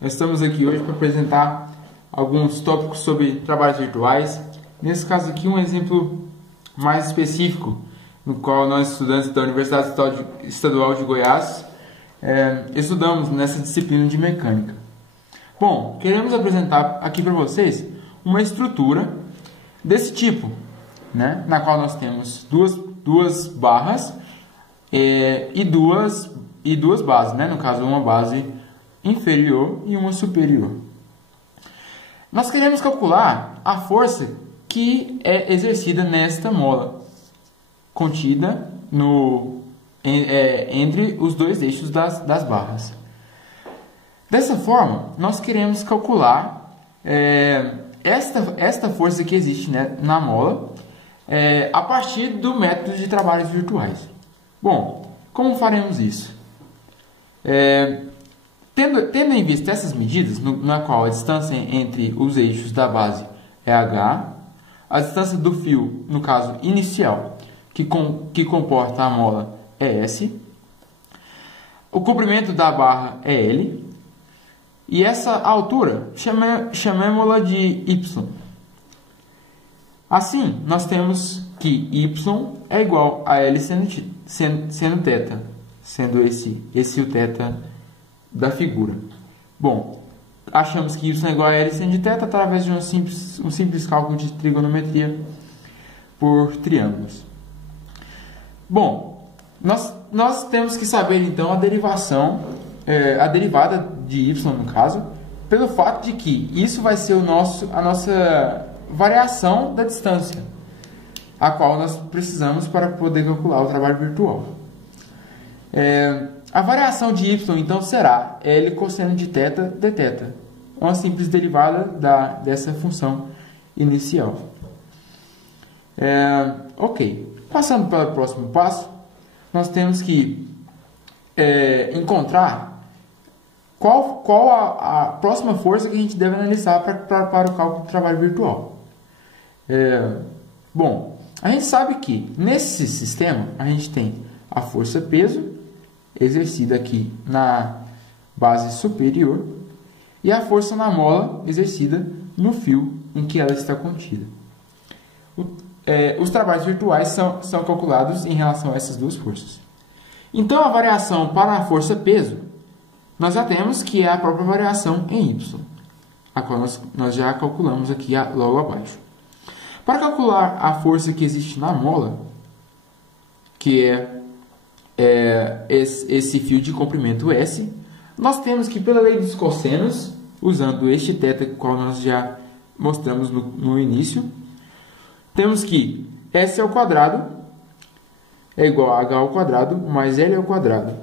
Nós estamos aqui hoje para apresentar alguns tópicos sobre trabalhos virtuais. Nesse caso aqui, um exemplo mais específico, no qual nós, estudantes da Universidade Estadual de Goiás, estudamos nessa disciplina de mecânica. Bom, queremos apresentar aqui para vocês uma estrutura desse tipo, né? Na qual nós temos duas barras e duas bases, né? No caso, uma base inferior e uma superior. Nós queremos calcular a força que é exercida nesta mola contida entre os dois eixos das barras. Dessa forma, nós queremos calcular esta força que existe, né, na mola a partir do método de trabalhos virtuais. Bom, como faremos isso? Tendo em vista essas medidas, na qual a distância entre os eixos da base é h, a distância do fio, no caso inicial, que comporta a mola é s, o comprimento da barra é l, e essa altura chamemos-la de y. Assim, nós temos que y é igual a l sendo θ, sendo esse o θ da figura. Bom, achamos que y é igual a l seno de θ através de um simples cálculo de trigonometria por triângulos. Bom, nós temos que saber então a derivada de y no caso, pelo fato de que isso vai ser a nossa variação da distância, a qual nós precisamos para poder calcular o trabalho virtual. A variação de y, então, será L cosseno de θ dθ, uma simples derivada dessa função inicial. Ok. Passando para o próximo passo, nós temos que encontrar qual a próxima força que a gente deve analisar para o cálculo do trabalho virtual. Bom, a gente sabe que nesse sistema a gente tem a força-peso exercida aqui na base superior e a força na mola exercida no fio em que ela está contida. Os trabalhos virtuais são calculados em relação a essas duas forças. Então, a variação para a força-peso, nós já temos que é a própria variação em y, a qual nós já calculamos aqui logo abaixo. Para calcular a força que existe na mola, que é esse fio de comprimento S, nós temos que, pela lei dos cossenos, usando este θ, qual nós já mostramos no início, temos que S ao quadrado é igual a H ao quadrado mais L ao quadrado,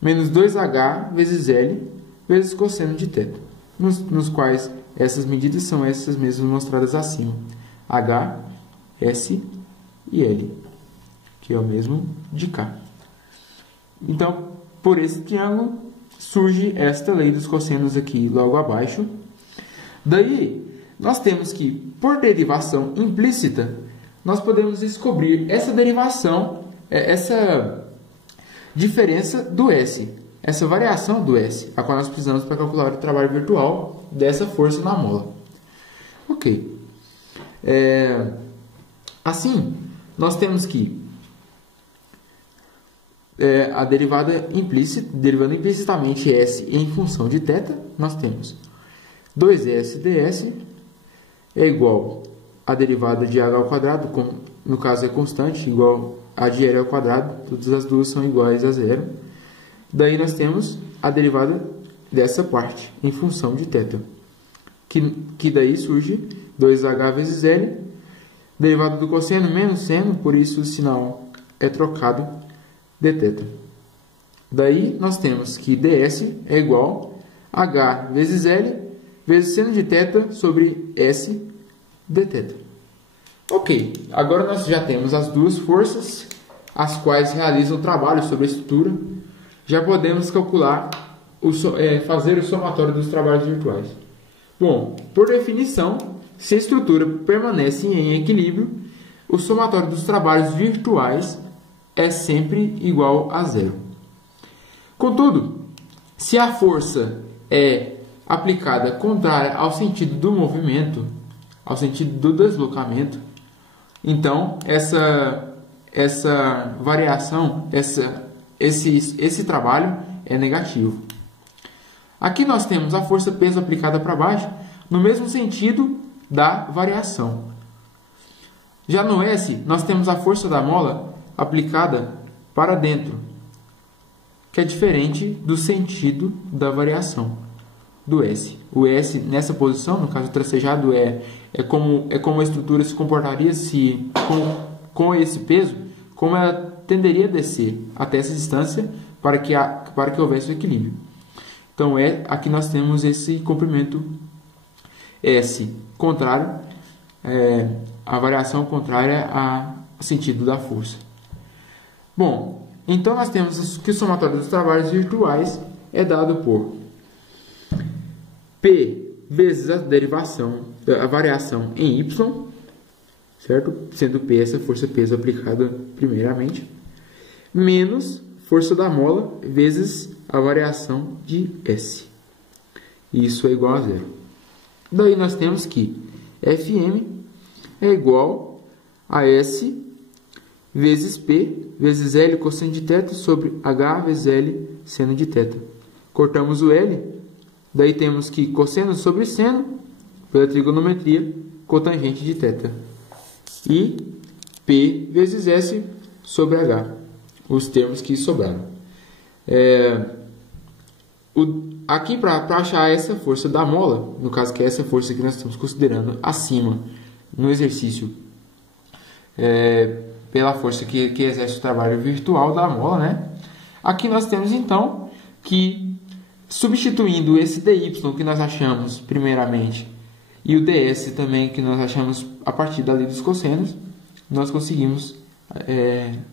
menos 2H vezes L vezes cosseno de θ, nos quais essas medidas são essas mesmas mostradas acima, H, S e L, que é o mesmo de K. Então, por esse triângulo, surge esta lei dos cossenos aqui logo abaixo. Daí, nós temos que, por derivação implícita, nós podemos descobrir essa derivação, essa diferença do S, essa variação do S, a qual nós precisamos para calcular o trabalho virtual dessa força na mola. Ok. Assim, nós temos que derivando implicitamente S em função de θ, nós temos 2S ds é igual a derivada de h ao quadrado, no caso é constante, igual a de L ao quadrado, todas as duas são iguais a zero. Daí nós temos a derivada dessa parte em função de θ, que daí surge 2h vezes L, derivada do cosseno menos seno, por isso o sinal é trocado, dθ. Daí nós temos que ds é igual a h vezes L vezes seno de θ sobre S dθ. Ok, agora nós já temos as duas forças, as quais realizam o trabalho sobre a estrutura. Já podemos calcular, fazer o somatório dos trabalhos virtuais. Bom, por definição, se a estrutura permanece em equilíbrio, o somatório dos trabalhos virtuais é sempre igual a zero. Contudo, se a força é aplicada contrária ao sentido do movimento, ao sentido do deslocamento, então essa variação, esse trabalho é negativo. Aqui nós temos a força peso aplicada para baixo no mesmo sentido da variação. Já no S, nós temos a força da mola aplicada para dentro, que é diferente do sentido da variação do S. O S nessa posição, no caso tracejado, é como a estrutura se comportaria se com esse peso, como ela tenderia a descer até essa distância para que houvesse o equilíbrio. Então aqui nós temos esse comprimento S contrário, a variação contrária ao sentido da força. Bom, então nós temos que o somatório dos trabalhos virtuais é dado por P vezes a variação em Y, certo? Sendo P essa força peso aplicada primeiramente, menos força da mola vezes a variação de S. Isso é igual a zero. Daí nós temos que Fm é igual a S vezes P vezes L cosseno de θ sobre H vezes L seno de θ. Cortamos o L, daí temos que cosseno sobre seno, pela trigonometria, cotangente de θ. E P vezes S sobre H, os termos que sobraram. Aqui, para achar essa força da mola, no caso que é essa força que nós estamos considerando acima no exercício, pela força que exerce o trabalho virtual da mola, né? Aqui nós temos então que, substituindo esse dy que nós achamos primeiramente e o ds também que nós achamos a partir da lei dos cossenos, nós conseguimos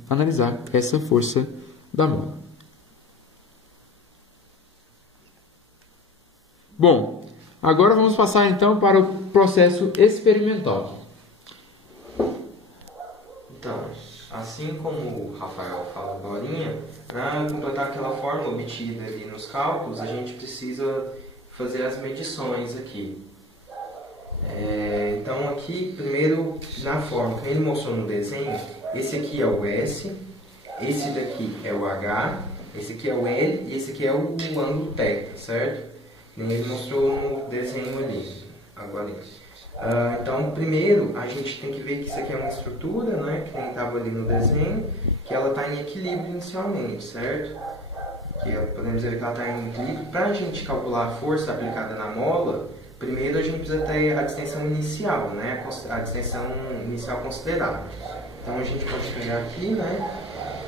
analisar essa força da mola. Bom, agora vamos passar então para o processo experimental. Então, assim como o Rafael fala agora, para completar aquela fórmula obtida ali nos cálculos, a gente precisa fazer as medições aqui. Então aqui, primeiro, na fórmula que ele mostrou no desenho, esse aqui é o S, esse daqui é o H, esse aqui é o L e esse aqui é o ângulo θ, certo? Ele mostrou no desenho ali, agora. Então, primeiro, a gente tem que ver que isso aqui é uma estrutura, né, que nem estava ali no desenho, que ela está em equilíbrio inicialmente, certo? Que podemos ver que ela está em equilíbrio. Para a gente calcular a força aplicada na mola, primeiro a gente precisa ter a distensão inicial, né, a distensão inicial considerada. Então, a gente pode pegar aqui, né,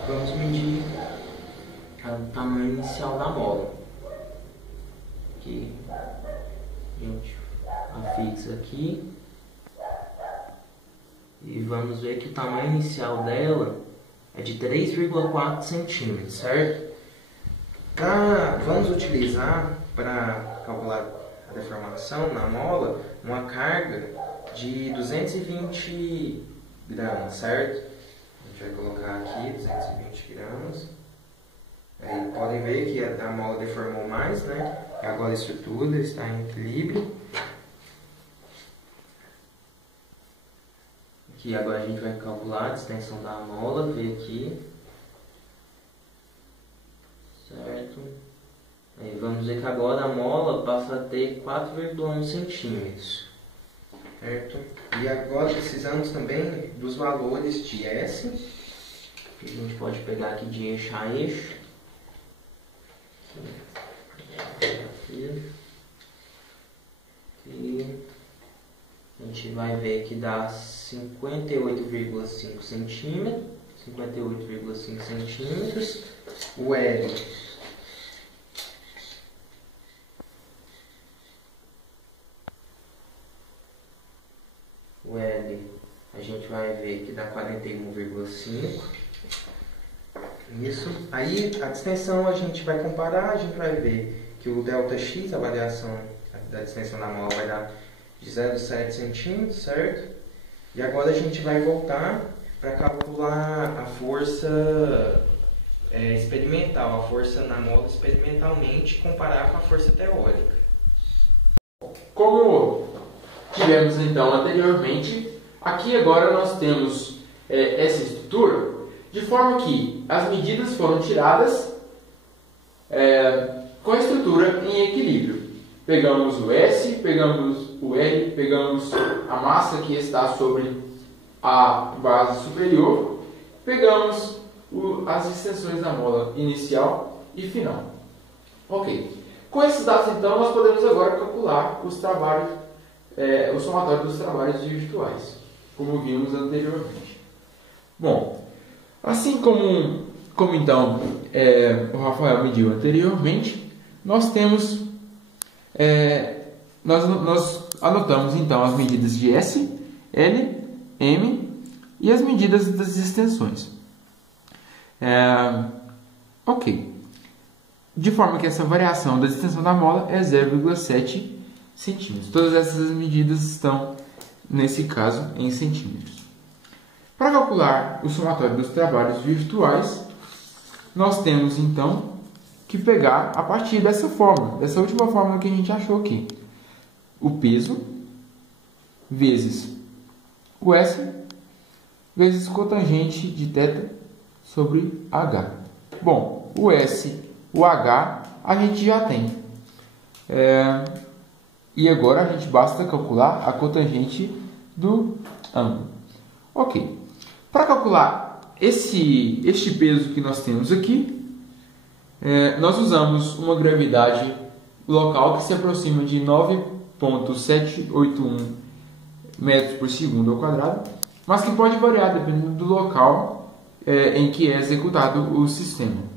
vamos medir o tamanho inicial da mola. Aqui, a gente afixa aqui e vamos ver que o tamanho inicial dela é de 3,4 centímetros, certo? Vamos utilizar para calcular a deformação na mola uma carga de 220 gramas, certo? A gente vai colocar aqui 220 gramas. Aí podem ver que a mola deformou mais, né? Agora a estrutura está em equilíbrio. Aqui agora a gente vai calcular a distensão da mola, ver aqui. Certo? Aí vamos ver que agora a mola passa a ter 4,1 centímetros. Certo? E agora precisamos também dos valores de S, que a gente pode pegar aqui de eixo a eixo. Aqui a gente vai ver que dá 58,5 centímetros. 58,5 centímetros. O L a gente vai ver que dá 41,5. Isso. Aí a distensão a gente vai comparar, a gente vai ver que o ΔX, a variação da distensão da mola, vai dar de 0,7 centímetros, certo? E agora a gente vai voltar para calcular a força experimental, a força na mola experimentalmente, comparar com a força teórica. como tivemos então anteriormente, aqui agora nós temos essa estrutura, de forma que as medidas foram tiradas com a estrutura em equilíbrio. Pegamos o S, pegamos o R, pegamos a massa que está sobre a base superior, pegamos as extensões da mola inicial e final. Ok. Com esses dados, então, nós podemos agora calcular os trabalhos, o somatório dos trabalhos virtuais, como vimos anteriormente. Bom, assim como então o Rafael mediu anteriormente, nós temos nós anotamos então as medidas de S, L, M e as medidas das extensões. Ok. De forma que essa variação da extensão da mola é 0,7 centímetros. Todas essas medidas estão, nesse caso, em centímetros. Para calcular o somatório dos trabalhos virtuais, nós temos então que pegar a partir dessa fórmula, dessa última fórmula que a gente achou aqui. O peso vezes o S vezes cotangente de θ sobre H. Bom, o S, o H, a gente já tem. E agora a gente basta calcular a cotangente do ângulo. Ok. Para calcular este peso que nós temos aqui, nós usamos uma gravidade local que se aproxima de 9,781 metros por segundo ao quadrado, mas que pode variar dependendo do local em que é executado o sistema.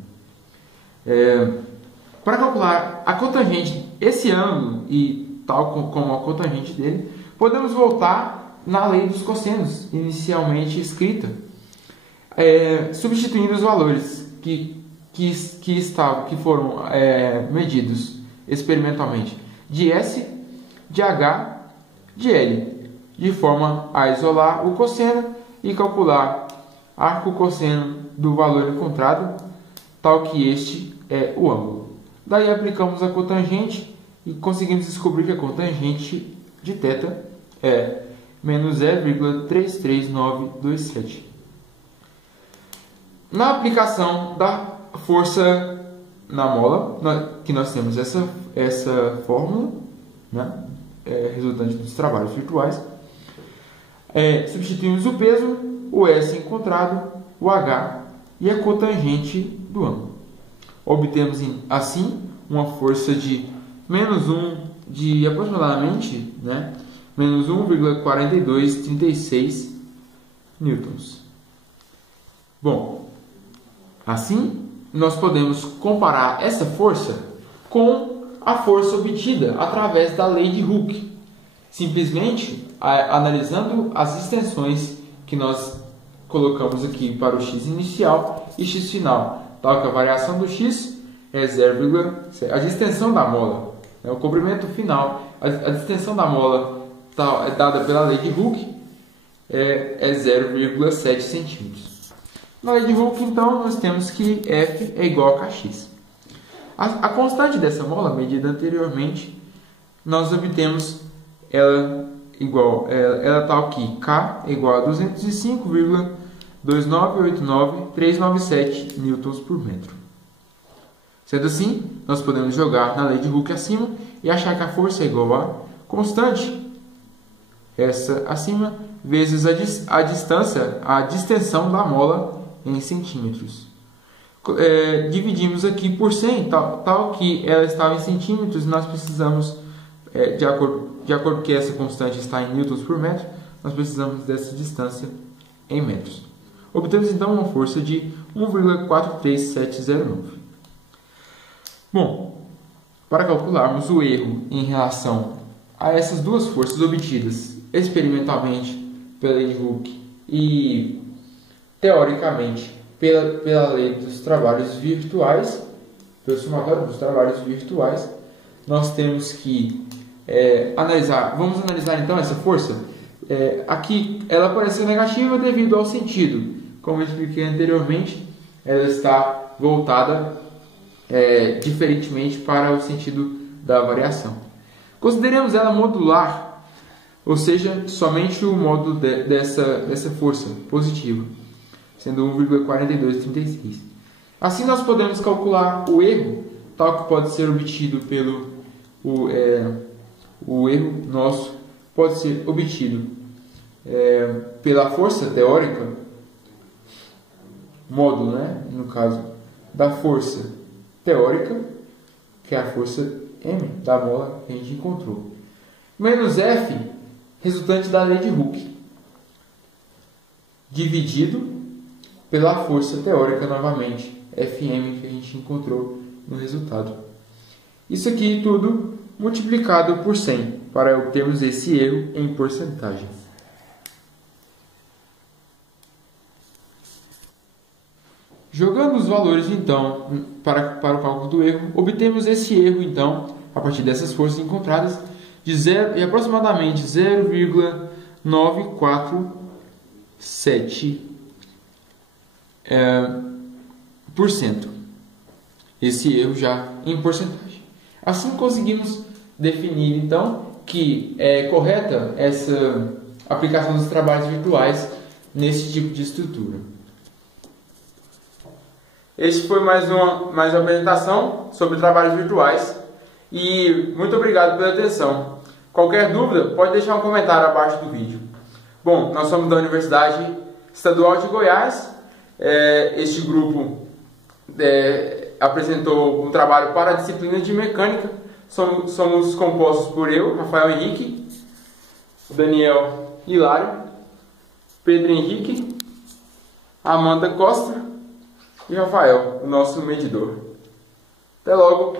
Para calcular a cotangente, esse ângulo e tal como a cotangente dele, podemos voltar na lei dos cossenos inicialmente escrita, substituindo os valores que foram medidos experimentalmente de S, de H, de L, de forma a isolar o cosseno e calcular arco cosseno do valor encontrado, tal que este é o ângulo. Daí aplicamos a cotangente e conseguimos descobrir que a cotangente de θ é menos 0,33927. Na aplicação da força na mola, que nós temos essa fórmula, né, resultante dos trabalhos virtuais, substituímos o peso, o S encontrado, o H e a cotangente do ângulo. Obtemos assim uma força de menos 1 de aproximadamente, menos 1,4236 newtons. Bom, assim nós podemos comparar essa força com a força obtida através da lei de Hooke, simplesmente analisando as extensões que nós colocamos aqui para o x inicial e x final, tal que a variação do x é 0,7. A distensão da mola, o comprimento final, a distensão da mola é dada pela lei de Hooke, é 0,7 centímetros. Na lei de Hooke, então, nós temos que F é igual a Kx. A constante dessa mola, medida anteriormente, nós obtemos ela tal que K é igual a 205,2989397 newtons por metro. Sendo assim, nós podemos jogar na lei de Hooke acima e achar que a força é igual a constante, essa acima, vezes a distância, a distensão da mola em centímetros. Dividimos aqui por 100, tal que ela estava em centímetros, nós precisamos, de acordo que essa constante está em newtons por metro, nós precisamos dessa distância em metros. Obtemos então uma força de 1,43709. Bom, para calcularmos o erro em relação a essas duas forças obtidas experimentalmente pela lei de Hooke e teoricamente pela lei dos trabalhos virtuais, pelo somatório dos trabalhos virtuais, nós temos que vamos analisar então essa força. Aqui ela parece ser negativa devido ao sentido. Como eu expliquei anteriormente, ela está voltada diferentemente para o sentido da variação. Consideremos ela modular, ou seja, somente o módulo dessa força positiva, sendo 1,4236. Assim nós podemos calcular o erro, tal que pode ser obtido pelo o erro nosso pode ser obtido pela força teórica, módulo, né, no caso da força teórica, que é a força M da mola que a gente encontrou, menos F, resultante da lei de Hooke, dividido pela força teórica novamente, Fm, que a gente encontrou no resultado. Isso aqui tudo multiplicado por 100, para obtermos esse erro em porcentagem. Jogando os valores, então, para o cálculo do erro, obtemos esse erro, então, a partir dessas forças encontradas, de aproximadamente 0,947%. Esse erro já em porcentagem. Assim conseguimos definir, então, que é correta essa aplicação dos trabalhos virtuais nesse tipo de estrutura. Esse foi mais uma apresentação sobre trabalhos virtuais e muito obrigado pela atenção. Qualquer dúvida, pode deixar um comentário abaixo do vídeo. Bom, nós somos da Universidade Estadual de Goiás. Este grupo apresentou um trabalho para a disciplina de mecânica. Somos compostos por eu, Rafael Henrique, Daniel Hilário, Pedro Henrique, Amanda Costa e Rafael, o nosso medidor. Até logo!